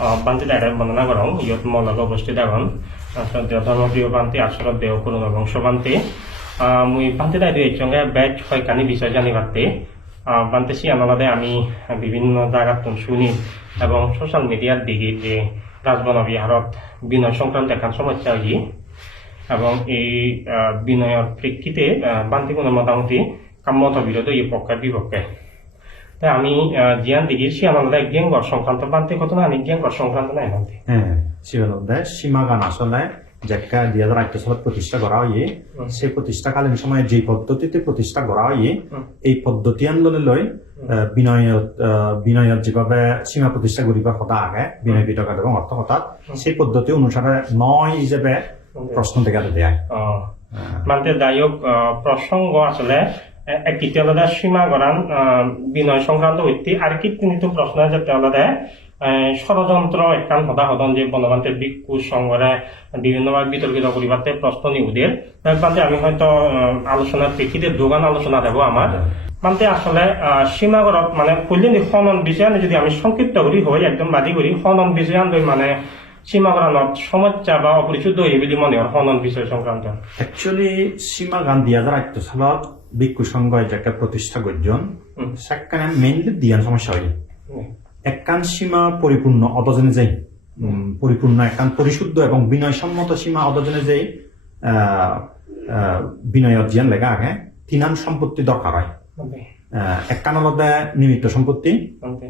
বান্তি দাইৰে বৰ্ণনা কৰওঁ ইয়াত মোৰ লগত উপস্থিত এখন শ্ৰদ্ধেয় ধৰ্মপ্ৰিয় বান্তি আশ্ৰদ্ধেয় কৰোণা বংশ বান্তি। মুই পান্তি বান্তি দাইৰে এইচঙ্গে বেচ হয়কানি বিষয় জানি পারতে বান্তি সিয়ানলাদে আমি বিভিন্ন জায়গাত শুনি এবং সোশ্যাল মিডিয়ার দিকে যে রাজবন বিহারত বিনয় সংক্রান্ত এখন সমস্যা হই এবং এই বিনয়ের প্রেক্ষিতে বান্তিগুণের মোটামুটি কাম্যত বিরোধ এই পক্ষের বিপক্ষে। তাই আমি আহ, জিয়ান দিঘির সিয়ানলাদে গেঙ্গর সংক্রান্ত বান্তি ঘটনা আমি গেঙ্গর সংক্রান্ত নাই বান্তি হ্যাঁ শিবানন্দে সীমাগান আসলে যেটা দুই হাজার আট সালত প্রতিষ্ঠা করা হয় সেই প্রতিষ্ঠাকালীন সময়ে যে পদ্ধতিতে প্রতিষ্ঠা করা হয় এই পদ্ধতি আন্দোলন লৈ বিনয়ত বিনয়ত যেভাবে সীমা প্রতিষ্ঠা করিবার কথা আগে বিনয় বিতর্ক এবং অর্থ কথা সেই পদ্ধতি অনুসারে নয় হিসেবে প্রশ্ন দেখা দেয় মানে আহ, প্রসঙ্গ আসলে এ- এক কেতিয়াবা সীমা গড়ান বিনয় সংক্রান্ত হইতে আর কি তিনিটো প্রশ্ন ষড়যন্ত্র একখান সদাসদন যে বনবান্তে ভিক্ষু সংঘরে বিভিন্নভাবে বিতর্কিত প্রশ্ন নিউদের আমি হয়তো আলোচনার প্রেক্ষিতে দোকান আলোচনা দেব আমার মানে আসলে সীমাগরত মানে কল্যাণ খনন বিষয় যদি আমি সংক্ষিপ্ত করি হই একদম বাদি করি খনন বিষয় মানে সীমাগরণত সমস্যা বা অপরিশুদ্ধ হই বুলি মনে হয় খনন বিষয় সংক্রান্ত একচুয়ালি সীমাগান দুই হাজার আট সালত ভিক্ষু সংঘ যেটা প্রতিষ্ঠা করছেন হুম। সেখানে মেইনলি দিয়ান সমস্যা হয় হুম, একখান সীমা পরিপূর্ণ অতজনে যাই পরিপূর্ণ একখান পরিশুদ্ধ এবং বিনয়সম্মত সীমা অতজনে যাই আহ, আহ, বিনয়ত জিয়ান লেগা আগে তিনান সম্পত্তি দরকার হয়। একখান আলাদা নিমিত্ত সম্পত্তি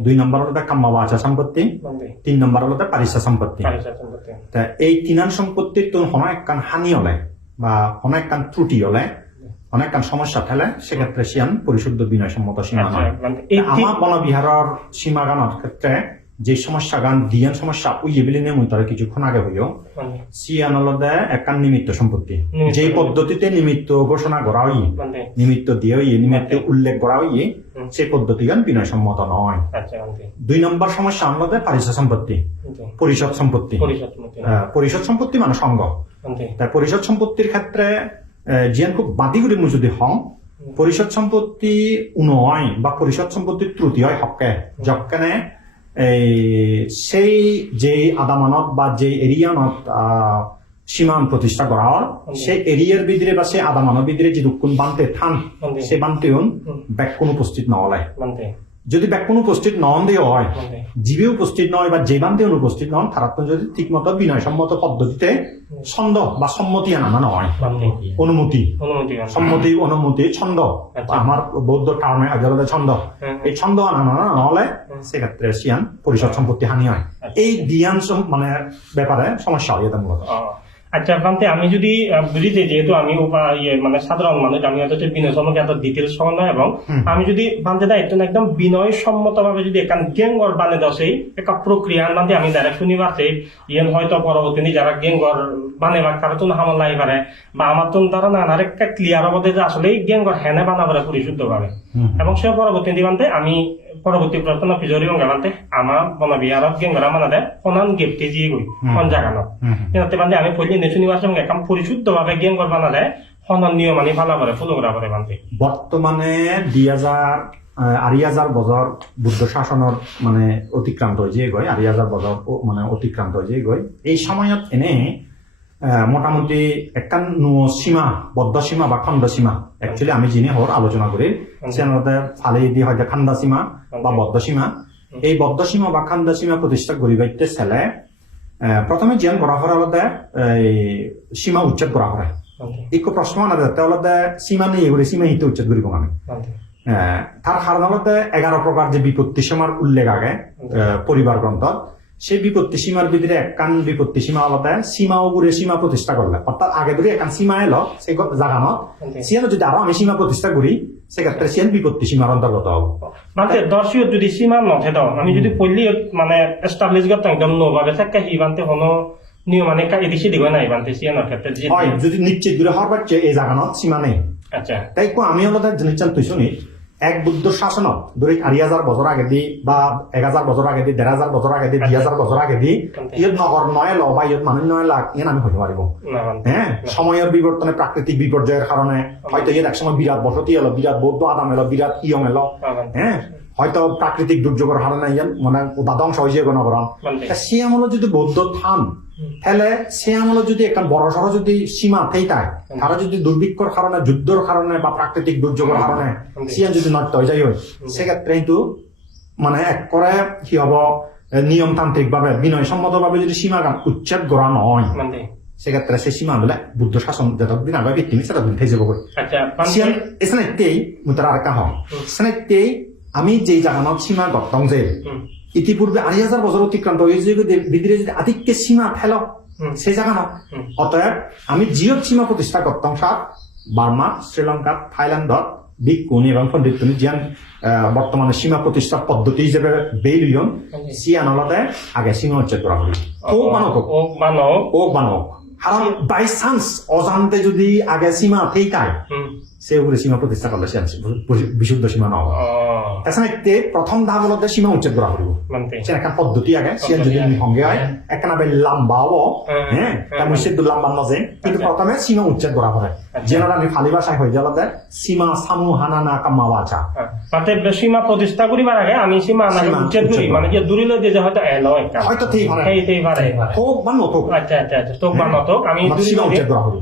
দুই নম্বর আলাদা কাম্মাবাচা সম্পত্তি মানে, তিন নম্বর আলাদা পারিসা সম্পত্তি। সম্পত্তি। তা এই তিনান সম্পত্তির তো হন একখান হানি হলে বা হন একখান ত্রুটি হলে অনেক একখান সমস্যা ফেলে সেক্ষেত্রে সিয়ান পরিশুদ্ধ বিনয়সম্মত সীমা আচ্ছা, নয় মানে আমার বনবিহারের সীমাগানের ক্ষেত্রে যে সমস্যা গান দিয়ান সমস্যা ওই এবিলি নিয়ে মুই তারা কিছুক্ষণ আগে হইও মানে, সিয়ান আলাদা একখান নিমিত্ত সম্পত্তি। যে পদ্ধতিতে নিমিত্ত ঘোষণা করা হই মানে, নিমিত্ত দিয়ে হই নিমিত্ত উল্লেখ করা হইয়ে। সেই পদ্ধতি গান বিনয়সম্মত নয়। আচ্ছা, দুই নম্বর সমস্যা আমাদের পারিসা সম্পত্তি। পরিষদ সম্পত্তি। পরিষদ সম্পত্তি। মানে সংঘ। তাই পরিষদ সম্পত্তির ক্ষেত্রে আহ, জিয়ান খুব বাদি করে মুই যদি হং পরিষদ সম্পত্তি উনয় বা পরিষদ সম্পত্তির ত্রুটি হয় হকে যকেনে এই সেই যে আদামানত বা যে এরিয়ানত সীমান প্রতিষ্ঠা করা হয় সেই এরিয়ার ভিতরে বা সেই আদামানের ভিতরে যে দুঃখুন বানতে থান সেই বানতেউন ব্যাকুন উপস্থিত নহলে। মানে, যদি ব্যাকুন উপস্থিত নন দিয়ে হয় জীবে উপস্থিত নয় বা যে বান্ধে অনুপস্থিত নন তারা তো যদি ঠিকমতো বিনয়সম্মত পদ্ধতিতে ছন্দ বা সম্মতি আনা নয় মানে, অনুমতি। অনুমতি সম্মতি অনুমতি ছন্দ। আচ্ছা। আমার বৌদ্ধ টার্মে আদালতে ছন্দ। এই ছন্দ আনা না নহলে সেক্ষেত্রে সিয়ান পরিষদ সম্পত্তি হানি হয়। এই দিয়ান মানে ব্যাপারে সমস্যা হয় এটা মূলত। আচ্ছা বান্তে আমি যদি বুঝিতে যেহেতু আমি ইয়ে মানে সাধারণ মানুষ আমি হয়তো বিনয় সম্পর্কে এত ডিটেলস সমান নয় এবং আমি যদি বান্তে দায়িত্ব একদম বিনয় সম্মত ভাবে যদি একান গেঙ্গর বানে দশেই একটা প্রক্রিয়া বান্তে আমি ডাইরেক্ট শুনি পারছি ইয়েন হয়তো পরবর্তী যারা গেঙ্গর বানে বা কারও তো হামল লাই পারে বা আমার তো তারা না আরেকটা ক্লিয়ার হবে যে আসলে গেঙ্গর হেনে বানা পারে পরিশুদ্ধ ভাবে। এবং সে পরবর্তী দিবান্তে আমি পরবর্তী প্রশ্ন পিজরি অঙ্গাবান্তে আমার বনবিহারত গেঙ্গরা মানাতে সনান গেপটি দিয়ে গই জাগানত হুম। কিন্তু বান্ধে আমি পড়লি নেচুনি মাসে একদম পরিশুদ্ধ ভাবে জ্ঞান করবা নালে সনন নিয়ম আনি ভালো করে ফলো করা বান্ধে বর্তমানে দুই হাজার আড়াই হাজার বছর বুদ্ধ শাসনের মানে অতিক্রান্ত হয়ে গয় আড়াই হাজার বছর মানে অতিক্রান্ত হয়ে গয় এই সময়ত এনে মোটামুটি একখান নুয় সীমা বদ্ধ সীমা বা খণ্ড সীমা। একচুয়ালি আমি যিনি হর আলোচনা করি সেনতে ফালে দি হয়তো খান্দা সীমা বা বদ্ধ সীমা। এই বদ্ধ সীমা বা খান্দা সীমা প্রতিষ্ঠা করিবাইতে ছেলে প্রথমে জিয়ান করা হওয়ার আলাদা এই সীমা উচ্ছেদ করা হয় একো প্ৰশ্ন নাযায় তেওঁলোকে সীমা নেই কৰি সীমা হিতে উচ্ছেদ কৰিব আমি। তাৰ সাধাৰণতে এঘাৰ প্ৰকাৰ যে বিপত্তি সীমাৰ উল্লেখ আগে পৰিবাৰ গ্ৰন্থত সেই বিপত্তি সীমার ভিতরে একখান বিপত্তি সীমা আলাদা সীমা ওগুরে সীমা প্রতিষ্ঠা করলে। অর্থাৎ আগে ধরে একখান সীমা এলো সেই জাগানত। সিয়ানো যদি আরও আমি সীমা প্রতিষ্ঠা করি সেক্ষেত্রে সিয়ান বিপত্তি সীমার অন্তর্গত হব। মানে দর্শক যদি সীমা নথে দাও আমি যদি পড়লি মানে এস্টাবলিশ করতাম একদম নোভাবে থাকে হি বানতে হনো নিয়ম মানে এদিকে দিকে নাই বানতে সিয়ানোর ক্ষেত্রে হয় যদি নিশ্চিত দূরে হওয়ার পারছে এই জাগানত সীমা নেই। আচ্ছা। তাই আমি হলো জিনিস তুই শুনি এক বুদ্ধ শাসন ধরি আড়াই হাজার বছর আগে দি বা এক হাজার বছর আগে দি দেড় হাজার বছর আগে দি দুই হাজার বছর আগে দি ইয়ত নগর নয় ল বা ইয়ত মানুষ নয় লাখ ইয়ান আমি হইতে পারিব হ্যাঁ সময়ের বিবর্তনে প্রাকৃতিক বিপর্যয়ের কারণে হয়তো ইয়ের এক সময় বিরাট বসতি এলো বিরাট বৌদ্ধ আদাম এলো বিরাট ইয়ম এলো। হ্যাঁ হয়তো প্রাকৃতিক দুর্যোগের হারণে ইয়ান মানে ধ্বংস হয়েছে কোনো বরং। সে আমলে যদি বৌদ্ধ থান তাহলে সে আমলে যদি একটা বড় সড়ো যদি সীমা থেইতায় তারা যদি দুর্ভিক্ষর কারণে যুদ্ধর কারণে বা প্রাকৃতিক দুর্যোগের কারণে সিয়ান যদি নষ্ট হয়ে যায় হয়, সেক্ষেত্রে কিন্তু মানে এক করে কি হব নিয়মতান্ত্রিক ভাবে বিনয় সম্মত ভাবে যদি সীমা উচ্ছেদ করা নয় মানতে সেক্ষেত্রে সেই সীমা হলে বুদ্ধ শাসন যতদিন আগে ভিত্তি সেটা দিন থেকে যাব সিয়ান এসনাইতেই মুতার আরেকটা হন এসনাইতেই আমি যেই জাগানত সীমা গঠন যে ইতিপূর্বে আড়াই হাজার বছর অতিক্রান্ত হয়েছে যদি ভিতরে যদি আধিক্য সীমা ফেল। সেই জায়গা না অতএব আমি জিও সীমা প্রতিষ্ঠা করতাম সাত বার্মা শ্রীলঙ্কা থাইল্যান্ডত বিকুনি এবং পণ্ডিতুনি জিয়ান বর্তমানে সীমা প্রতিষ্ঠা পদ্ধতি হিসেবে বেইলিয়ন সিয়ান আলাদা আগে সীমা উচ্ছেদ করা হবে ও মানক ও মানক বাই চান্স অজান্তে যদি আগে সীমা থেইকায় হুম, সে উপরে সীমা প্রতিষ্ঠা করলে সে বিশুদ্ধ সীমা নহব ও এছাড়া প্রথম ধাপ হলতে সীমা উচ্ছেদ করা হইব সে একটা পদ্ধতি আগে সে যদি হয় বেল লম্বাও হ্যাঁ, হ্যাঁ হ্যাঁ। তেমন সে লম্বা নজে কিন্তু আচ্ছা। প্রথমে সীমা উচ্ছেদ করা হয় আচ্ছা। আমি ফালি ভাষায় হয়ে যাওয়াতে সীমা সামু হানানা কাম্মা বাচা তাতে সীমা প্রতিষ্ঠা করিবার আগে আমি সীমা না উচ্ছেদ করি মানে যে দূরে যে হয়তো এলো একটা হয়তো সেই সেই পারে বা নতুক আচ্ছা আচ্ছা আচ্ছা বা নতক আমি সীমা উচ্ছেদ করা হবে।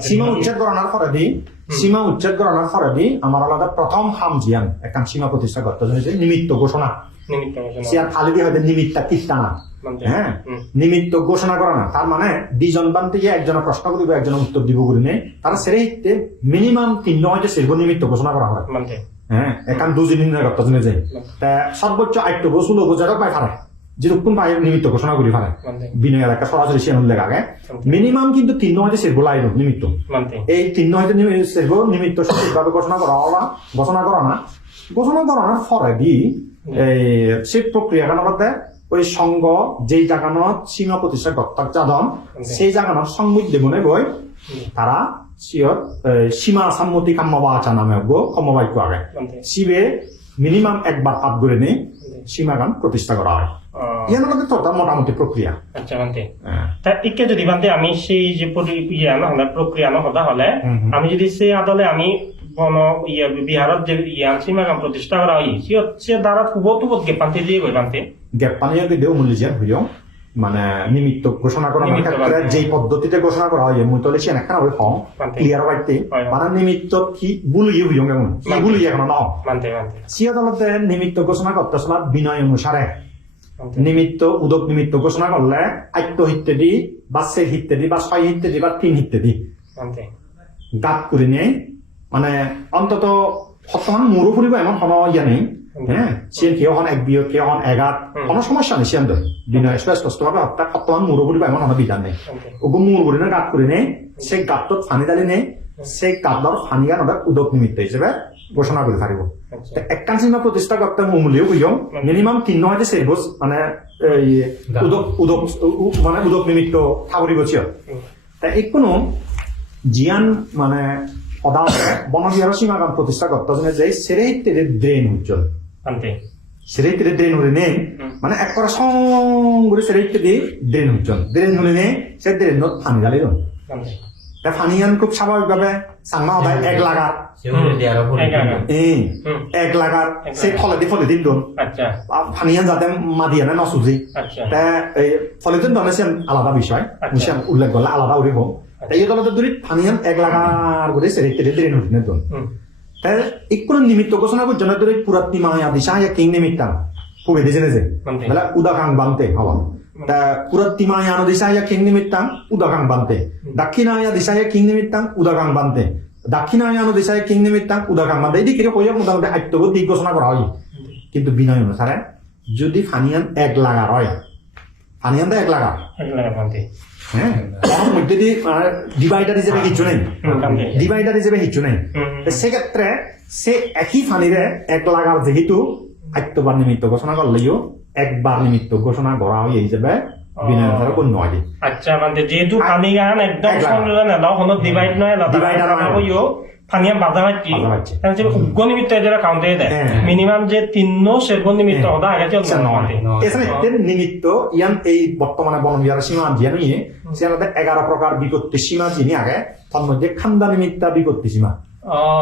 সীমা উচ্ছেদ করানোর পরে দি সীমা উচ্ছেদ করানোর পরে দি আমার আলাদা প্রথম হাম জিয়ান একখান সীমা প্রতিষ্ঠা করতে হয়েছে নিমিত্ত ঘোষণা। নিমিত্ত ঘোষণা। সে আর খালি দিয়ে হয়তো নিমিত্তা কিস্তা না। মানতে। হ্যাঁ? নিমিত্ত ঘোষণা করে না। তার মানে দুইজন বান থেকে একজনের প্রশ্ন করিব একজনের উত্তর দিব করি নেই তারা সেরে মিনিমাম তিন হয়তো সেরব নিমিত্ত ঘোষণা করা হয়। হ্যাঁ? দুদিন গত জনে যায় তা সর্বোচ্চ আটটো বোঝারও পাই ফারে যেরকম পাই নিমিত্ত ঘোষণা করি ফারে মানতে। বিনয় এলাকা সরাসরি সে লেগে। আগে মিনিমাম কিন্তু তিন হয়তো সেরব লাইন নিমিত্ত। মানতে। এই তিন হয়তো সেরব নিমিত্ত সঠিকভাবে ঘোষণা করা হওয়া ঘোষণা করা না। ঘোষণা করানোর পরে দি এই সেই প্রক্রিয়া কারণতে ওই সংঘ যেই জাগানত সীমা প্রতিষ্ঠা কর্তাক যাদন সেই জাগানত সংবিধ দেবনে বই তারা এই, সীমা সম্মতি কাম্যবা আচা নামে গো আগে। শিবে মিনিমাম একবার পাঠ করে নেই সীমাগান প্রতিষ্ঠা করা হয়। মধ্যে তো মোটামুটি প্রক্রিয়া আচ্ছা মানতে। তা ইকে যদি বান্দে আমি সেই যে পরি- ইয়ে নহলে প্রক্রিয়া নহতা হলে হুম হুম। আমি যদি সেই আদলে আমি বন ইয়ে বিহারত যে ইয়ান সীমাগাম প্রতিষ্ঠা করা হয় সে হচ্ছে দ্বারা গে দিয়ে গ্যাপ দেও মূল্য যে হইও মানে নিমিত্ত ঘোষণা নিমিত্ত ক্ষেত্রে। যেই পদ্ধতিতে ঘোষণা করা হয় মুই তলে সেন একটা ওই হং। ক্লিয়ার বাইতে। মানে নিমিত্ত কি? বুলি হইও কেমন কি বুলি এখন ন। সিয়া দলতে নিমিত্ত ঘোষণা করতে আসলে বিনয় অনুসারে। নিমিত্ত উদক নিমিত্ত ঘোষণা করলে আত্য হিত্যে দি বা সে হিত্যে দি বা ছয় দি বা তিন হিত্যে দি মানতে। গাত করে নেই মানে অন্তত বর্তমান মোৰো ফুৰিব এমন কোনো ইয়া নেই। হ্যাঁ সিয়ান কেউ হন এক বিয় কেউ হন এগাত। কোনো সমস্যা নেই সিয়ান বিনয় স্পষ্টভাবে হত্যা বর্তমান মোৰো ফুৰিব এমন কোনো বিধান নেই। ওগো মূর করে গাত করে নেই। সেই গাতটোত ফানি দালি নেই। সেই গাতর ফানি গান ওটা উদক নিমিত্ত হিসেবে ঘোষণা করে থাকিব। একখান চিহ্ন প্ৰতিষ্ঠা করতে মূল্যও বুঝিও মিনিমাম তিন হয়তো সেরবস মানে এই উদক উদক উ- উ- মানে উদক নিমিত্ত থাকরিব চিয় হুম, তা এই কোনো জিয়ান মানে সদায় বনবিহাৰৰ সীমাগান প্ৰতিষ্ঠা করতে যে সেরে ড্রেন উজ্জ্বল। মানতে। সেরে তেরে ড্রেন হলে নেই হুম। মানে একবার সং করে সেরে তেরে ড্রেন উজ্জ্বল ড্রেন হলে নেই সে ড্রেনত পানি ঢালি দিন মানতে। তা ফানিয়ান খুব স্বাভাবিকভাবে চাংমা সদায় এক লাগার এক। এই। এক লাগার এক সেই লাগার। ফলেদি ফলেদি দোন আচ্ছা ফানিয়ান যাতে মাদিয়া না নসুজি আচ্ছা তা এই ফলেদিন দনে সে আলাদা বিষয়। সে উল্লেখ করলে আলাদা উড়িব তা এই দলতে দূরি ফানিয়ান এক লাগার করে সেরে তেরে ড্রেন উঠিনে দোন তাই একটু নিমিত্ত ঘোষণা করছেন ধরে পুরাত্তি মায়া দিশা ইয়া কিং নিমিত্তাং? দিছে যে Bante. বেলা উদাকাং বান্তে হওয়া তা পুরাত্তি মায়া দিশা ইয়া কিং নিমিত্তাং? উদাকাং বান্তে দক্ষিণায়া দিশা ইয়া কিং নিমিত্তাং? উদাকাং বান্তে দক্ষিণায়ান দিশা ইয়া কিং নিমিত্তাং? উদাকাং বান্তে এই দিকে কইয়া মোটামুটি আত্মবোধ দিক ঘোষণা করা হয়। কিন্তু বিনয় অনুসারে যদি ফানিয়ান এক লাগার হয় ফানিয়ান তো এক লাগা হ্যাঁ মধ্যে দিয়ে ডিভাইডার হিসেবে নেই। ডিভাইডার হিসেবে নেই। তো সেক্ষেত্রে সে একই ফানিরে এক লাগার যেহেতু আত্মবার নিমিত্ত ঘোষণা করলেও একবার নিমিত্ত ঘোষণা করা হয়ে হয়। আচ্ছা মানে যেহেতু পানি গান একদম ডিভাইড নয়। কইও পানিয়া বাধা যে উগ্র নিমিত্ত এদের কাউন্টে দেয়। মিনিমাম যে তিন্ন সের্ব নিমিত্ত হ্যাঁ। হদা আগে চল নয়। এছাড়া এদের নিমিত্ত ইয়ান এই বর্তমানে বনবিহার সীমা জিয়া নিয়ে সে আমাদের এগারো প্রকার বিপত্তি সীমা যিনি আগে তার মধ্যে খান্দা নিমিত্তা বিপত্তি সীমা।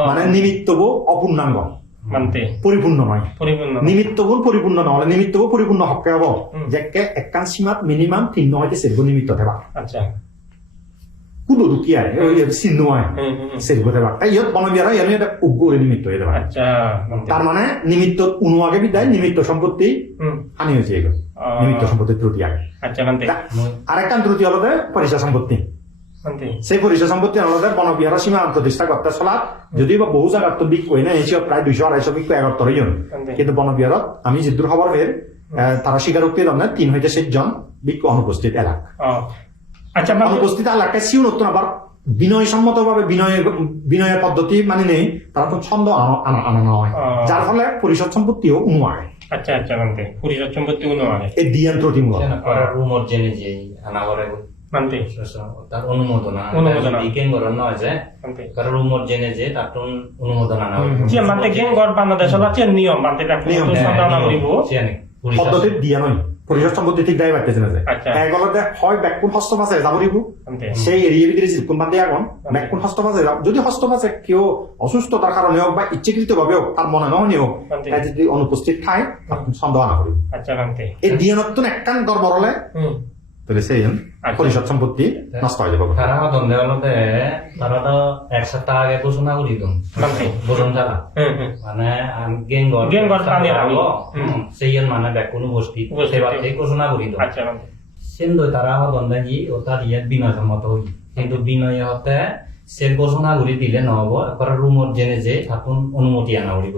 মানে নিমিত্ত বো অপূর্ণাঙ্গ মানতে। পরিপূর্ণ নয় পরিপূর্ণ নিমিত্তবোৰ পরিপূর্ণ নহলে নিমিত্তবোৰ পরিপূর্ণ হকে হব। উম। যেকে একখান সীমাত মিনিমাম তিন্ন হইতে সেরগো নিমিত্ত নিমিত্ত দেবা আচ্ছা। তার মানে নিমিত্ত উনুয়াগে বিদায় নিমিত্ত সম্পত্তি হানি হয়েছে এগুলো নিমিত্ত সম্পত্তির ত্রুটি আগে আচ্ছা আরেকখান ত্রুটি হলো যে পরিচয় সম্পত্তি। মানতে সেই পরিচয় সম্পত্তি হলো বনবিহার সীমা প্রতিষ্ঠা করতে চলাত যদি বা বহু জায়গার তো বিক কই না এসে প্রায় দুইশো আড়াইশো বিক এগারোত্তর জন কিন্তু বনবিহারত আমি যেদূর খবর ফের তারা স্বীকারোক্তি তিন হইতে জন বিক অনুপস্থিত এলাক। আচ্ছা অনুপস্থিত এলাকায় সিও নতুন আবার বিনয় সম্মতভাবে বিনয়ের বিনয়ের পদ্ধতি মানে নেই তারা তো ছন্দ আনা- আনা আনা হয়। যার ফলে পরিষদ সম্পত্তিও উনুয়ায় আচ্ছা আচ্ছা মানতে। পরিচয় সম্পত্তি মানে এই দিয়ান ত্রুটিমূলক রুমর জেনে যে আনা করে মানতে। তার অনুমোদন। অনুমোদন। বিজ্ঞান নয় যে কারণ রুমর জেনে যে তার তো অনুমোদন আনা। জি মানতে গড় বাংলাদেশ আছে নিয়ম। মানতে নিয়ম, তো হ্যাঁ, করিব দিয়া নয়। পরিষদ সম্পত্তি ঠিক দায় পাইতেছে না যে আচ্ছা। এগুলোতে হয় ব্যাকুণ হস্ত মাছে যাব দিব সেই এরিয়া ভিতরে কোন বান্ধে আগুন? ব্যাকুণ হস্ত মাছে যদি হস্ত মাছে কেউ অসুস্থতার কারণে হোক বা ইচ্ছাকৃত ভাবে হোক তার মনে নহনি হোক যদি অনুপস্থিত খায় সন্দেহ না করি আচ্ছা এই দিয়ানত্তন একখান হুম তাহলে সেই আচ্ছা। পরিষদ সম্পত্তি নষ্ট হয়ে যাবে। তারা দ্বন্দ্বে মধ্যে তারা তো এক সপ্তাহ আগে ঘোষণা করি তো। বরণ তারা হুম মানে গেঙ্গর গেঙ্গর। সেই মানে ব্যাকুণ বস্তি। সেবার থেকে ঘোষণা করি তো। আচ্ছা সেন্দই তারা দ্বন্দ্বে কি ও তার ইয়ে বিনয় সম্মত হই। কিন্তু বিনয় হতে সে ঘোষণা করে দিলে নহব এবার রুমর জেনে যে থাকুন অনুমতি আনা করিব।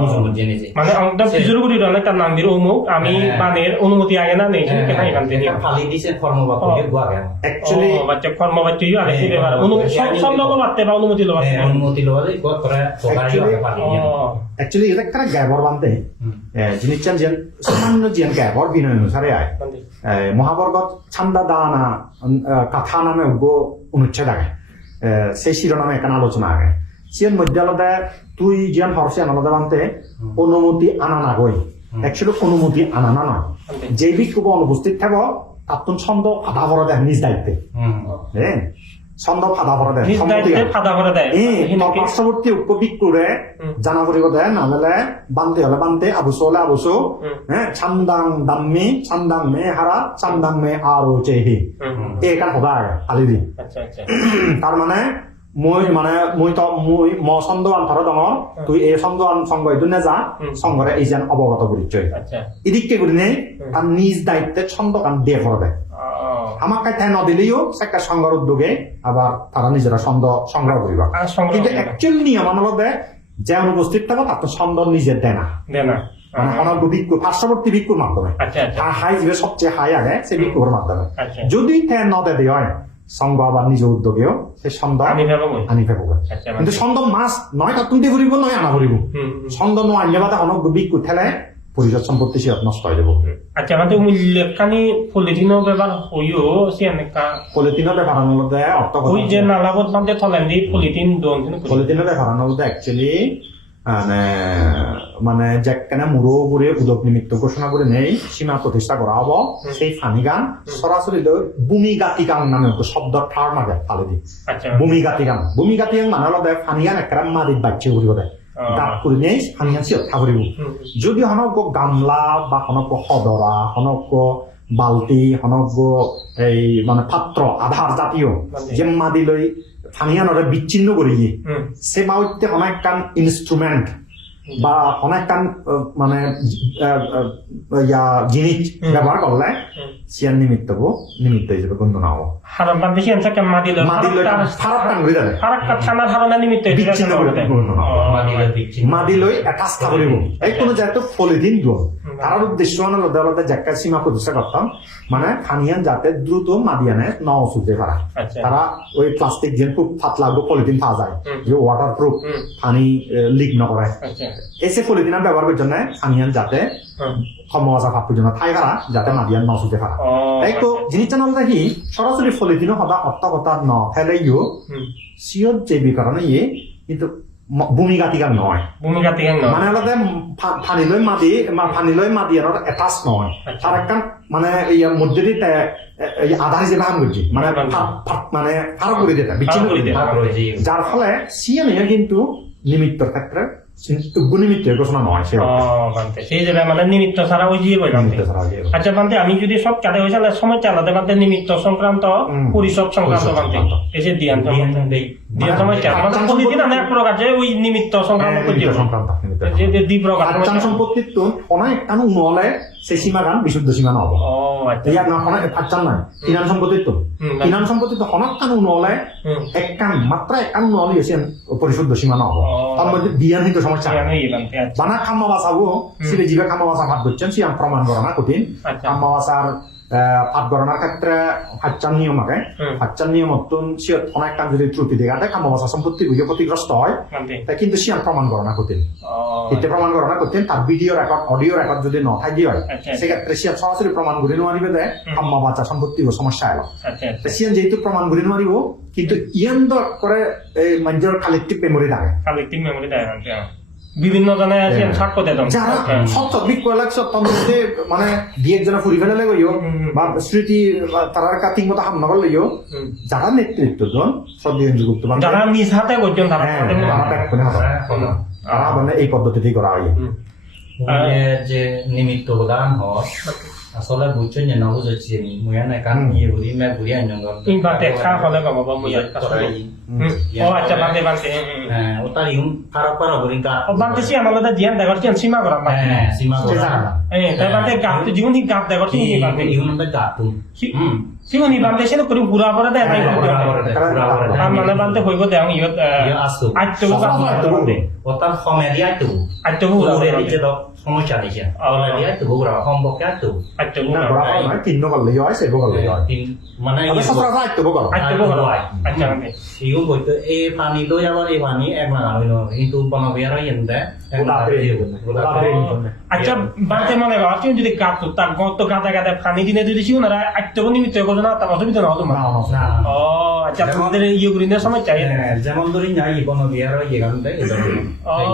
মুজুমত জেনে যে। মানে একদম পিজুর গুড়ি রলে তার নাম দিল অমুক আমি হ্যাঁ। বানের অনুমতি আগে না নেই কেনাই মানতে এটা ফালি দিছে কর্মবাক ও। করে গুয়া গেল অ্যাকচুয়ালি বাচ্চা কর্ম বাচ্চা ইউ আরেকটি হ্যাঁ, ব্যাপার হ্যাঁ, অনুমতি সন্দেহ করতে বা অনুমতি লওয়া হ্যাঁ, অনুমতি লওয়া যায় গুয়া করে সবাই Actually, পারি ও অ্যাকচুয়ালি এটা একটা গ্যাবর বান্ধে। জিনিস চান জিয়ান সামান্য জিয়ান গ্যাবর বিনয় অনুসারে আয়। Eh, মহাবর্গত ছান্দা দানা কাথা নামে উগ্র অনুচ্ছেদ আগে সেই শিরোনামে এখানে আলোচনা আগে সিয়ান মধ্যে আলাদা তুই জিয়ান হরসিয়ান আলাদা বানতে অনুমতি আনা না গই একচুয়ালি অনুমতি আনা না নয় যেই বিক্ষোভ অনুপস্থিত থাকো তার ছন্দ আধা ভরা দেয় নিজ দায়িত্বে। হ্যাঁ ছন্দ ফাঁদা ভরা দেয়। ফাদা করে দেয়। পার্শ্ববর্তী উপবিক করে। জানা করিব দেয় না হলে বানতে হলে বানতে আবুসো হলে আবুসো। হ্যাঁ ছান্দাং দাম্মি ছান্দাং মে হারা ছান্দাং মে আরও চেহি হুম, এই কান সদা আগে আলি দি তার মানে মই মানে মই তো মই ম ছন্দ আন্থার দङ তুই এই ছন্দ আন সঙ্গ নেযা হুম। সঙ্গরে এই যেন অবগত করিছই আচ্ছা। এদিকে করি নেই তার নিজ দায়িত্বে ছন্দ কান দিয়ে করে দেয় ও, আমার কাছে নদিলেও সেটা সংঘর উদ্যোগে আবার তারা নিজেরা ছন্দ সংগ্রহ করিবা কিন্তু না। অ্যাকচুয়ালি নিয়ম আমাদের যে অনুপস্থিত থাকো তার তো ছন্দ নিজের দেয় না দেয় না মানে অনর্গ ভিক্ষু পার্শ্ববর্তী ভিক্ষুর মাধ্যমে। আচ্ছা আচ্ছা। আর হাই যে সবচেয়ে হাই আগে সে ভিক্ষুর মাধ্যমে। আচ্ছা। যদি তে নদে দেয় হয় সংঘ আবার নিজ উদ্যোগেও সে ছন্দ আমি ভেবে আনি ফেলব আচ্ছা কিন্তু ছন্দ মাছ নয় তুলতে ফুরিব নয় আনা হুম। ছন্দ নয় আনলে বাদে অনর্গ ভিক্ষু ঠেলে পরিষদ সম্পত্তি সে নষ্ট হয়ে যাব। আচ্ছা আমাদের মূল্যখানি পলিথিনও ব্যবহার হইও সে এনেকা? পলিথিনের ব্যাপার আনলতে অর্থ ওই যে নালাবত বান্ধে থলেন দি পলিথিন দোন পলিথিনের ব্যাপার আনলতে অ্যাকচুয়ালি মানে মানে যেখানে মুরো করে উদক নিমিত্ত ঘোষণা করে নেই সীমা প্রতিষ্ঠা করা হব। সেই ফানি গান সরাসরি ভূমি গাতি গান নামে শব্দ ঠার মাগে ফালে দি আচ্ছা। ভূমি গাতি গান। ভূমি গাতি গান মানে হলো ফানি গান একটা মাদিত বাচ্চা করিব দেয় অ। করে নেই ফানি গান খাবরিব হুম, যদি হনক গামলা বা হনক সদরা হনক বালতি হনক এই মানে পাত্র আধার জাতীয় মানে। যে মাদি লৈ ফানিয়ানরে বিচ্ছিন্ন করি গিয়ে সে মাউতে অনেক কান ইনস্ট্রুমেন্ট বা অনেক কান মানে ইয়া জিনিস। ব্যবহার করলে। সিয়ার নিমিত্ত হব নিমিত্ত হিসেবে গণ্য না হব মাদি ফারাক করে থানার হারানা নিমিত্ত এটা বিচ্ছিন্ন করে দেয়। গণ্য না হব। ও, মাদিলে বিচ্ছিন্ন। মাদি লৈ একাস্থা করিব এই কোনো দিব। তার উদ্দেশ্য আলাদা জায়গা সীমা প্রতিষ্ঠা করতাম মানে ফানিয়ান যাতে দ্রুত মাদিয়ানে ন ওষুধে পারা আচ্ছা। তারা ওই প্লাস্টিক যেন খুব পাতলা পলিথিন পাওয়া যায়। যে ওয়াটার প্রুফ পানি লিক নকরে আচ্ছা। এসে পলিথিন ব্যবহার করার জন্য ফানিয়ান যাতে সমস্যা ভাব পর্যন্ত ঠাই পারা যাতে মাদিয়ান ন ওষুধে পারা তাই তো জিনিসটা নল দেখি সরাসরি পলিথিন সদা অর্থ কথা ন ফেলেইও যে বিকারণে ইয়ে কিন্তু ম- ভূমিকাতিকার নয়। ভূমিকা মানে নয় ফানি ফানিলৈ মাদি ফানি ফানিলৈ মাদি আর এটাচ নহয় আচ্ছা। তার একটা মানে ইয়াৰ মধ্যে আধা হিসেবে হাম করছি মানে মানে ফারক করে দিতে বিচ্ছিন্ন। করে দিতে যার ফলে সিএনএ কিন্তু নিমিত্তর ক্ষেত্রে নিমিত্ত মানে নিমিত্ত ছাড়া ওই যে আচ্ছা বান্তে আমি যদি সব হয়েছে সময় চালাতে বান্তে নিমিত্ত সংক্রান্ত। পরিষদ সংক্রান্ত বান্তে। এই যে দিয়ান দিয়ান সময় চাল মানে প্রতিদিন আমি এক প্রকার যে ওই নিমিত্ত সংক্রান্ত হ্যাঁ, যে যে দ্বীপ প্রকার সম্পত্তি তো অনেক কানু নহলে সেই সীমা গান বিশুদ্ধ সীমা নব আচ্ছা। ইয়াত অনেক নাই। কিনান সম্পত্তির তো কিনান সম্পত্তি তো অনেক কান নহলে এক কান মাত্র এক কান নহলে এসে পরিশুদ্ধ সীমা নব তার মধ্যে বিয়ান হইতে সমস্যা আচ্ছা বানা খাম্মা বাসাবো সিলে জিবে খাম্মা বাসা ভাত ধরছেন সে প্রমাণ করা না কঠিন। আচ্ছা। খাম্মা বাসার ভাত গণনার ক্ষেত্রে হাচ্চান নিয়ম আগে নিয়ম মতন সে অনেক কান যদি ত্রুটি দেখা দেয় খাম্মা বাসা সম্পত্তি বুঝে ক্ষতিগ্রস্ত হয় কিন্তু সে প্রমাণ করা না কঠিন। ও এতে প্রমাণ করা না করতেন তার ভিডিও রেকর্ড অডিও রেকর্ড যদি ন থাকি হয় আচ্ছা। সেক্ষেত্রে সে সরাসরি প্রমাণ করে নোৱাৰিবে যে হুম। বাচ্চা সম্পত্তি সমস্যা এলো আচ্ছা আচ্ছা। সিয়ান যেহেতু প্রমাণ করে নোৱাৰিব কিন্তু ইয়ান করে এই মানুষের কালেক্টিভ মেমোরি থাকে। কালেক্টিভ মেমোরি বান্তে বিভিন্ন জনে আছে হ্যাঁ। সাক্ষ্য দেয় তখন। যারা আচ্ছা। সত্য বিক্রয় লাগছে তন্ত্রে মানে দিয়ে একজনে ফুরি ফেলে লাগইও। বা স্মৃতি তারার কাটিং মতো হামলা করলে লইও যারা নেতৃত্ব জন শ্রদ্ধেয় গুপ্ত যারা নিজ হাতে করছেন তারা হ্যাঁ তারা করে হবে হলো। মানে এই পদ্ধতিতেই করা হয় যে নিমিত্ত প্রদান হয় আসলে বুঝছ যে না বুঝছি নি মুয়ে না কান ইয়ে বুড়ি মে বুড়ি আনজন এই বাতে খা হলে কম বা মুই আর কাছে হুম। ও আচ্ছা বাতে বাতে হুম, হুম। হ্যাঁ ওটা ইউন খারাপ করা বুড়ি কা ও বাতে সি আমাদের জিয়ান দেখার চেন সীমা করা না হ্যাঁ সীমা সে করা জানা। এই তাই বাতে গাপ তো জীবন গাপ দেখার চেন কি বাতে ইউন না গাতু হুম সিমনি বাতে সেন করে পুরা পরে দেয় তাই পুরা করতে করে পুরা করে দেয়। আর মানে বাতে হইব দেয় ইয়ত ইয়ে আসু আচ্ছা গাপ বাতে দিয়া তো আচ্ছা পুরা পুরা দিছে সমস্যা দিছে ওলা দিয়া তো পুরা সম্পর্কে তো আচ্ছা না বড় নয় তিন করলেই হয় সেবো করলেই হয় মানে তবে সচরাচর আটটুকু করো আচ্ছা পুরা আচ্ছা বাতে ইউ বলতো এই পানি তো আবার এই পানি এক লাগানো হইল কিন্তু এক তাড়াতাড়ি তাড়াতাড়ি আচ্ছা বাতে মনে কর যদি গাপ তার গত গাদা গাদা পানি দিনে যদি শিও না আচ্ছা নিমিত্ত না তার অসুবিধা না হতো না, না, না। ও আচ্ছা তোমাদের ইয়ে গুলিনের সময় চাই যেমন ধরি যাই বনবিয়ার হয়ে গেল এই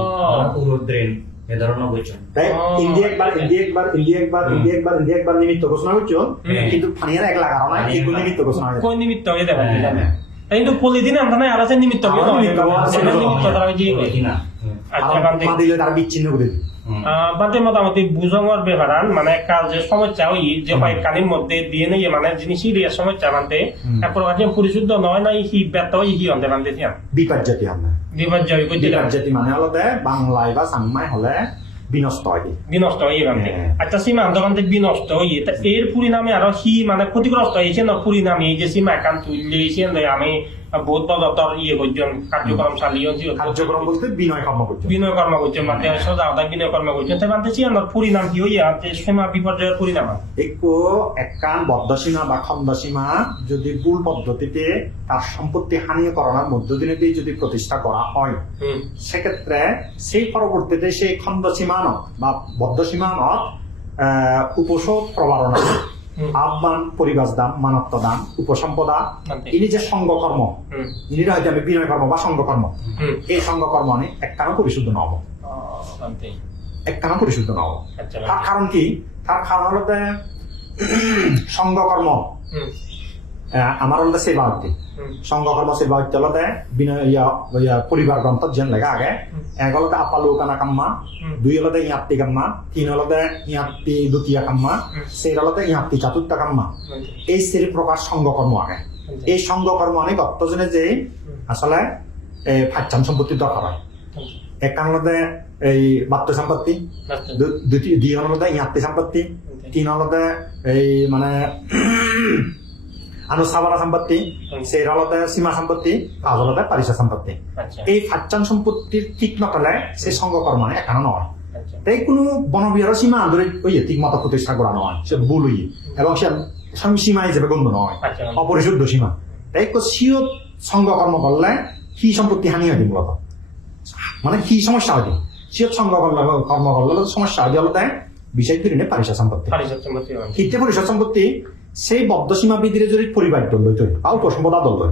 পুরো ড্রেন এ ধরনের বুঝছ তাই ইন্ডিয়া একবার ইন্ডিয়া একবার ইন্ডিয়া একবার ইন্ডিয়া একবার ইন্ডিয়া একবার নিমিত্ত ঘোষণা করছ কিন্তু ফানিয়ার একলা কারণ ফানিয়ার এগুলো নিমিত্ত ঘোষণা হয়েছে কোন নিমিত্ত হয়ে দেবে। কিন্তু পলিদিন আমরা না আর আছে নিমিত্ত নিমিত্ত, তারা যে আচ্ছা দিলে তারা বিচ্ছিন্ন করে। বাদে মোটামুটি বুঝঙর ব্যাপারান মানে কাল যে সমস্যা ওই যে হয় কানির মধ্যে দিয়ে নেই মানে জিনিস দিয়ে সমস্যা মানতে প্রকার যে পরিশুদ্ধ নয় না হি ব্যর্থ হই হি অন্তে মানতে বিপাদ জাতি আমরা বিপদ জাতি মানে হলো বাংলায় বা সাংমাই হলে বিনষ্ট হয়। বিনষ্ট। আচ্ছা সীমা আন্দোলনতে বিনষ্ট হয়ে তা এর পরিণামে আরও হি মানে ক্ষতিগ্রস্ত হয়েছে না পরিণামে এই যে সীমা একান তুললে আমি বহুত ইয়ে করছেন কার্যক্রম চালিয়ে কার্যক্রম বলতে বিনয় কর্ম বিনয় কর্ম করছেন মানে সোজা কথা বিনয় কর্ম করছেন তাই মানতেছি আমার পরিণাম কি হইয়া যে সীমা বিপর্যয়ের পরিণাম আর। একখান বদ্ধসীমা বা খণ্ডসীমা যদি ভুল পদ্ধতিতে তার সম্পত্তি হানিয়ে করণার মধ্য দিনে দিয়ে যদি প্রতিষ্ঠা করা হয় সেক্ষেত্রে সেই পরবর্তীতে সেই খণ্ডসীমানত বা বদ্ধসীমানত আহ, উপশোধ প্রবারণা। আহ্বান পরিবাস দান মানত্ব দান উপসম্পদা মানতে। ইনি যে সঙ্গকর্ম ইনি হয়তো আমি বিনয় কর্ম বা সঙ্গকর্ম। এই সঙ্গকর্ম আমি এক একটানা পরিশুদ্ধ নব। এক কারণ একটানা পরিশুদ্ধ নব। আচ্ছা। তার কারণ কি? তার কারণ হলো সঙ্গকর্ম আমার হলো সেবা হত্যি হুম সংঘকর্ম সেবা হত্যি হলো পরিবার গ্রন্থ যেন লেখা আগে। এক হলো আপালু কানা কাম্মা। দুই হলো ইয়াত্তি কাম্মা তিন হলো ইয়াত্তি দ্বিতীয় কাম্মা। সেই হলো ইয়াত্তি চতুর্থ কাম্মা মানতে। এই শ্রেণি প্রকার সঙ্গকর্ম আগে মানতে। এই সঙ্গকর্ম অনেক অর্থজনে যে আসলে এই ফাচ্চান সম্পত্তির দরকার হয় মানতে। এক কারণ এই বাত্য সম্পত্তি দুই হলো ইয়াত্তি সম্পত্তি। তিন হলো এই মানে আনুস্থাপনা সম্পত্তি সেই হলতে সীমা সম্পত্তি হলতে পারিসা সম্পত্তি। আচ্ছা। এই ফাচ্চান সম্পত্তির ঠিক নকলে সেই সঙ্গকর্ম মানে এখানে নয় আচ্ছা। তাই কোনো বনবিহারের সীমা আন্দোলন ওই ঠিক মতো প্রতিষ্ঠা করা নয় সে ভুল হই এবং সে সীমা হিসেবে গণ্য নয় আচ্ছা। অপরিশুদ্ধ সীমা। তাই সিও সঙ্গকর্ম করলে কি সম্পত্তি হানি হয় মূলত মানে কি সমস্যা হয় সিও সঙ্গ কর্ম করলে সমস্যা হয় বিষয় ফিরিনে পারিসা সম্পত্তি। ক্ষেত্রে পরিষদ সম্পত্তি সেই বদ্ধ সীমা বিধিরে যদি পরিবার দল লইতে আর উপসম্পদা দল লই।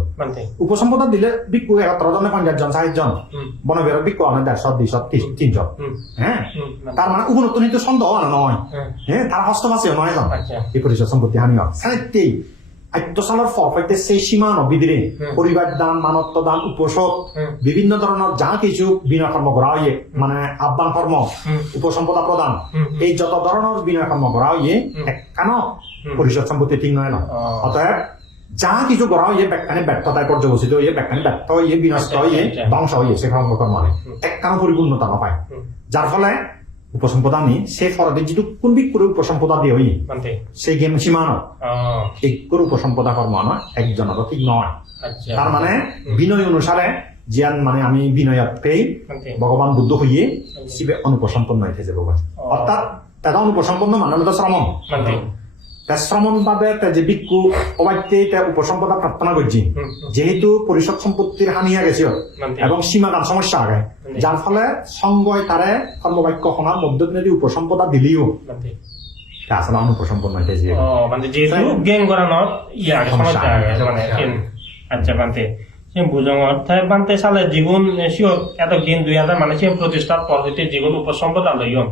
উপসম্পদা দিলে বিক্ষু একাত্তর জনে পঞ্চাশ জন ষাট জন হুম বনবিহারের বিক্ষু আনে দেড়শো দুইশো তিন- তিনশো। হ্যাঁ। তার মানে উপনত্ব নিতে সন্দেহ আনা নয় হ্যাঁ তার হস্তবাসীও নয় জন? আচ্ছা। এই পরিচয় সম্পত্তি হানি হয় সাহিত্যেই চনৰ ফৰফাইতে সেই সীমা নবিদিৰে হুম। পৰিবাৰ দান মানত্ব দান উপোষক বিভিন্ন ধৰণৰ যা কিছু বিনয় কৰ্ম কৰা হয়ে মানে আহ্বান কৰ্ম উপসম্পদা প্ৰদান এই যত ধৰণৰ বিনয় কৰা হয়ে হুম। একখানো পরিষদ সম্পত্তি ঠিক নয় না অতএব যা কিছু করা হয়ে ব্যাখ্যানে ব্যর্থতায় পর্যবসিত হয়ে ব্যাখ্যানে ব্যর্থ হয়ে বিনষ্ট হয়ে আচ্ছা। ধ্বংস হয়ে সে কর্ম মানে হুম। একখানো পরিপূর্ণতা নাপায় হুম। যার ফলে সে ফরাদের যেটু কোনবিক করে উপসম্পদা দিয়ে হই সেই গেম সীমানো ঠিক এই করে উপসম্পদা কর্ম একজন ঠিক নয় আচ্ছা। তার মানে বিনয় অনুসারে জিয়ান মানে আমি বিনয়াত পেই ভগবান বুদ্ধ হইয়ে শিবে অনুপসম্পন্ন হইতে যাব অর্থাৎ তারা অনুপসম্পন্ন মানে শ্রম যে ভিক্ষু অবাধ্যে উপসম্পদা প্রার্থনা করছি। যেহেতু পরিষদ সম্পত্তির হানিয়া গেছে। বান্তে এবং সীমাদান সমস্যা আগে যার ফলে সঙ্গয় তারে কর্মবাক্য শোনার মধ্যে যদি উপসম্পদা দিলিও আসলে যেহেতু গেম করানোর ইয়ে সমস্যা সমস্যা মানে আচ্ছা বান্তে সে বুঝং অর্থাৎ বান্তে সালে জীবন শিও এত গেম দুই হাজার মানে প্রতিষ্ঠার পর হইতে জীবন উপসম্পদা লইও।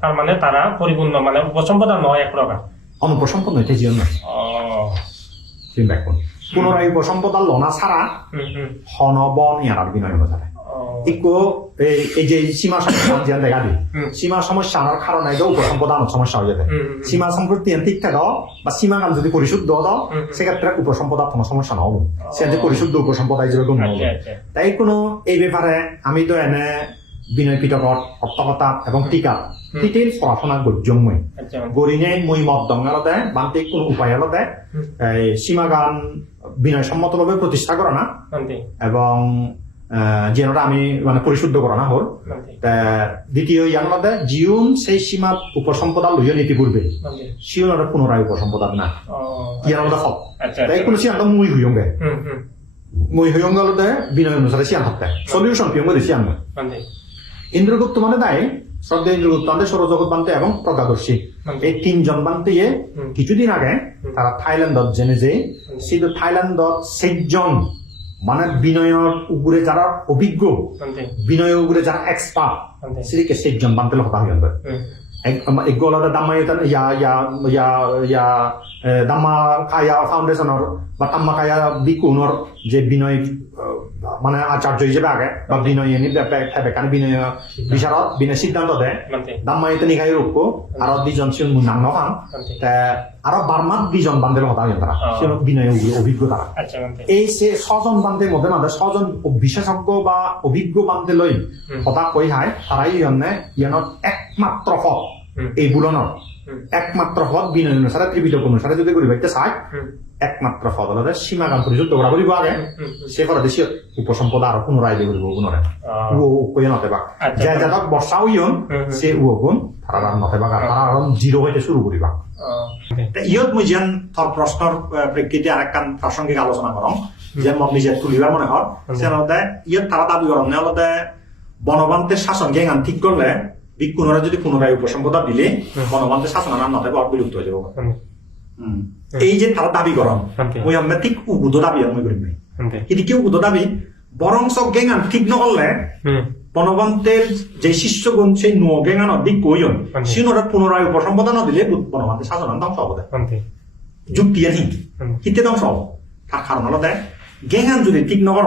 তার মানে তারা পরিপূর্ণ মানে উপসম্পদা নয় এক প্রকার অনুপসম্পন্ন হইতে জীবন না। ও। চিন্তা করুন পুনরায় উপসম্পদা লনা ছাড়া হুম হনবন ইয়ার বিনয় ও। ইকো এই যে সীমা সমস্যা যে দেখা দিই। সীমা সমস্যা আনার কারণে তো উপসম্পদা আনার সমস্যা হয়ে হুম। সীমা সম্পত্তি ঠিক থাকো বা সীমা গান যদি পরিশুদ্ধ দাও। সেক্ষেত্রে উপসম্পদা কোনো সমস্যা নহব। সে যে পরিশুদ্ধ উপসম্পদা হিসেবে গণ্য হবে আচ্ছা আচ্ছা। তাই কোনো এই ব্যাপারে আমি তো এনে বিনয় অর্থকতা এবং টিকা। ডিটেইল পড়াশোনা গজ্জমই আচ্ছা। গরিনে মই মত দঙ্গালতে বান্তে কোনো উপায়। এই সীমা গান বিনয় সম্মতভাবে প্রতিষ্ঠা করা না। এবং যেনটা আমি মানে পরিশুদ্ধ করা না হল। দ্বিতীয় মধ্যে জিউন সেই সীমা উপসম্পদা লইয়া নীতি পূর্বে বান্তে সিওনার পুনরায় উপসম্পদা না। মধ্যে হক তাই কোনো সিয়ান্ত মুই হইয়ঙ্গে মুই হইয়ঙ্গালতে বিনয় অনুসারে সিয়ান হত্যা সলিউশন পিয়ঙ্গে বান্তে। ইন্দ্রগুপ্ত মানে তাই? শ্রদ্ধা ইন্দ্রগুপ্ত আমাদের সৌরজগৎ বান্তে এবং প্রজ্ঞাদর্শী। এই তিনজন বান্তিয়ে হুম। কিছুদিন আগে তারা থাইল্যান্ডত জেনে যে সেই থাইল্যান্ডত সেজন মানে বিনয়র উপরে যারা অভিজ্ঞ বান্তে। বিনয়ের উপরে যারা এক্সপার্ট বান্তে। সেদিকে সেজন বান্তে হতা হয়ে যাবে দাম্মা ইয়া ইয়া ইয়া ইয়া দাম্মা কায়া ফাউন্ডেশনের বা তাম্মা কায়া বিকুণর যে বিনয় মানে আচার্য হিসেবে আগে বা বিনয় এনে বেকানে বিনয় বিশারদ বিনয় সিদ্ধান্ত দেয় বান্তে দাম্মা ইতে নিখাই রূপ আর দুজন সিও নাম নখান বান্তে আর বারমাত দুজন বান্ধের হতা হয়ে তারা। সে বিনয় অভিজ্ঞ তারা আচ্ছা এই সে ছজন বান্ধে মধ্যে মাঝে ছজন বিশেষজ্ঞ বা অভিজ্ঞ বান্ধে লৈ হুম। কথা কৈ হাই তাৰাই ইয়নে ইয়ানত একমাত্ৰ ফল হুম। এই বুলনৰ। হুম। একমাত্ৰ ফল বিনয় অনুসাৰে ত্ৰিপিটক অনুসাৰে যদি কৰিব। এতিয়া চাই। হুম একমাত্ৰ ফল হলে সীমা গান পরিশুদ্ধ করা করিব আগে সে ফলে দেশীয় উপসম্পদা আৰু পুনরায় দিয়ে করিব গুণরে ও ও কৈ নথেবা আচ্ছা। যে যাদক বর্ষাও ইয়ন হুম, হুম। সে ও গুণ তারা আর নথেবা তারা আর জিরো হইতে শুরু করিবা ইয়ত মই যেন থর প্রশ্নর প্রেক্ষিতে আরেকখান প্রাসঙ্গিক আলোচনা করম যে মত নিজে তুলিবার মনে হর সে হতে ইয়ত তারা দাবি করম নে হলতে বনবান্তের শাসন জ্ঞান ঠিক করলে বিক্ষুণরা যদি পুনরায় উপসম্পদা দিলে বনবান্তের শাসন আনার নথে বড় বিলুপ্ত হয়ে যাব। এই যে তারা দাবি বান্তে মই আমরা ঠিক উগুদ দাবি আর মই করিম নাই। কিন্তু কি উগুদ দাবি? বরং সব জ্ঞান ঠিক হুম বনবান্তের যে শিষ্যগণ সেই নো জ্ঞান দিক কইন। সিনোরা পুনরায় উপসম্পদা দিলে বনবান্তের শাসন ধ্বংস হবে যুক্তি আনি হুম হিতে ধ্বংস হব। তার কারণ হলো দেখ জ্ঞান যদি ঠিক নকর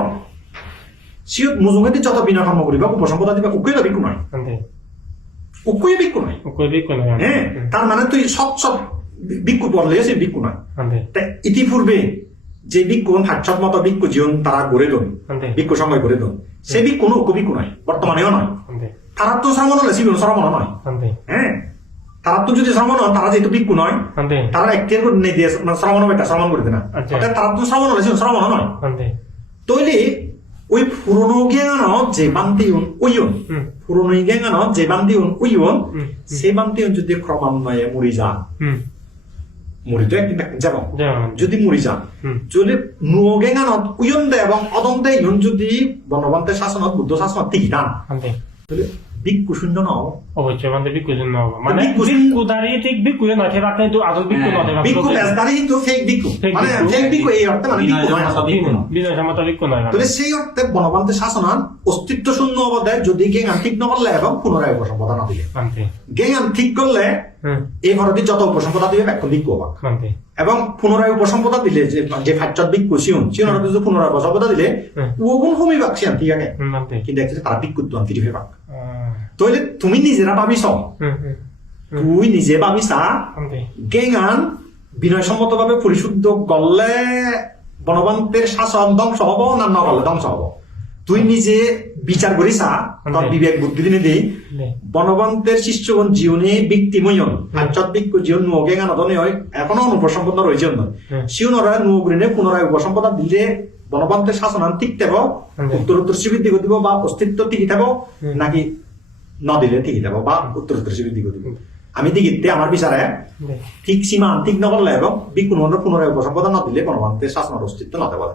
সিও মুজুঙ্গেদি যত বিনা কর্ম করিবা উপসম্পদা দিবা উকুই বিকু নয় বান্তে উকুই বিকু নয় কইবি কোন হ্যাঁ তার মানে তুই সব সব বিক্ষু পড়লে সে বিক্ষু নয় বান্তে তা ইতিপূর্বে যে বিক্ষু হাটসব মতো বিক্ষু জীবন তারা গড়ে দন বান্তে বিক্ষু সময় গড়ে দন সে বিক্ষু কোনো বিক্ষু নয় বর্তমানেও নয় বান্তে তারা তো শ্রমণ হলে শিবির শ্রমণ নয় হ্যাঁ তারা তো যদি শ্রমণ হন তারা যেহেতু বিক্ষু নয় তারা একটির করে নেই দিয়ে শ্রমণ হবে শ্রমণ করে দেনা। আচ্ছা। অর্থাৎ তারা তো শ্রমণ হলে শ্রমণ নয় বান্তে তৈলে ওই পুরনো জ্ঞান যে বান্তিউন ওইয়ন হুম পুরনো জ্ঞান যে বান্তিউন ওইয়ন হুম সে বান্তিউন যদি ক্রমান্বয়ে মরি যান হুম মরি তো একদিন যাব। যেমন যদি মরি যান যদি নুগেঙানত উয়ন্দে এবং অদন্তে ইয়ন যদি বনবন্তে শাসনত বুদ্ধ শাসনত টিকি টান বান্তে শূন্য অবশ্যই মানে বিক্ষু হব। মানে দাঁড়িয়ে ঠিক বিক্ষু না থেকে বিক্ষু না থেকে ফেক ভিক্ষু মানে ফেক এই অর্থে মানে ভিক্ষু নয় আসল বিনয় সম্মত বিক্ষু নয়। তাহলে সেই অর্থে বনবান্তের শাসনান অস্তিত্ব শূন্য অবদায় যদি ঠিক এবং পুনরায় উপসম্পদা না দিলে। ঠিক করলে এই ভরতি যত উপসম্পদা দিবে ব্যাখ্য এবং পুনরায় উপসম্পদা দিলে যে যে ফাইচত ভিক্ষু সিউন সিউনের পুনরায় উপসম্পদা দিলে। ওগুন হমি বাক সিয়ান ঠিক আছে কিন্তু তারা ভিক্ষুত্ব ফিরি ফিরে তাহলে তুমি নিজেরা ভাবিস তুই নিজে ভাবিসা মানতে গেঙ্গান বিনয়সম্মতভাবে পরিশুদ্ধ গল্লে বনবান্তের শাসন ধ্বংস হব না নগলে ধ্বংস হব? তুই নিজে বিচার করিসা তোর. বিবেক বুদ্ধি দিনে দি। বনবান্তের শিষ্যগণ জীবনে ব্যক্তিময়ন আধ্যাত্মিক জীবন নুয়ে গান অদনে হয় এখনও অনুপসম্পন্ন রয়েছে নয় হুম। শিউনরা নুগুরিনে পুনরায় উপসম্পদা দিলে বনবান্তের শাসনান ঠিক থাকব Okay. উত্তর উত্তর বৃদ্ধি দিব বা অস্তিত্ব টিকি থাকব নাকি ন দিলে টিকি থাকব বা উত্তর উত্তর বৃদ্ধি দিব আমি টিকিতে আমার বিচারে। ঠিক সীমা ঠিক নকরলে এবং বিকুণ পুনরায় উপসম্পদা না দিলে বনবান্তের শাসনের অস্তিত্ব না দেওয়া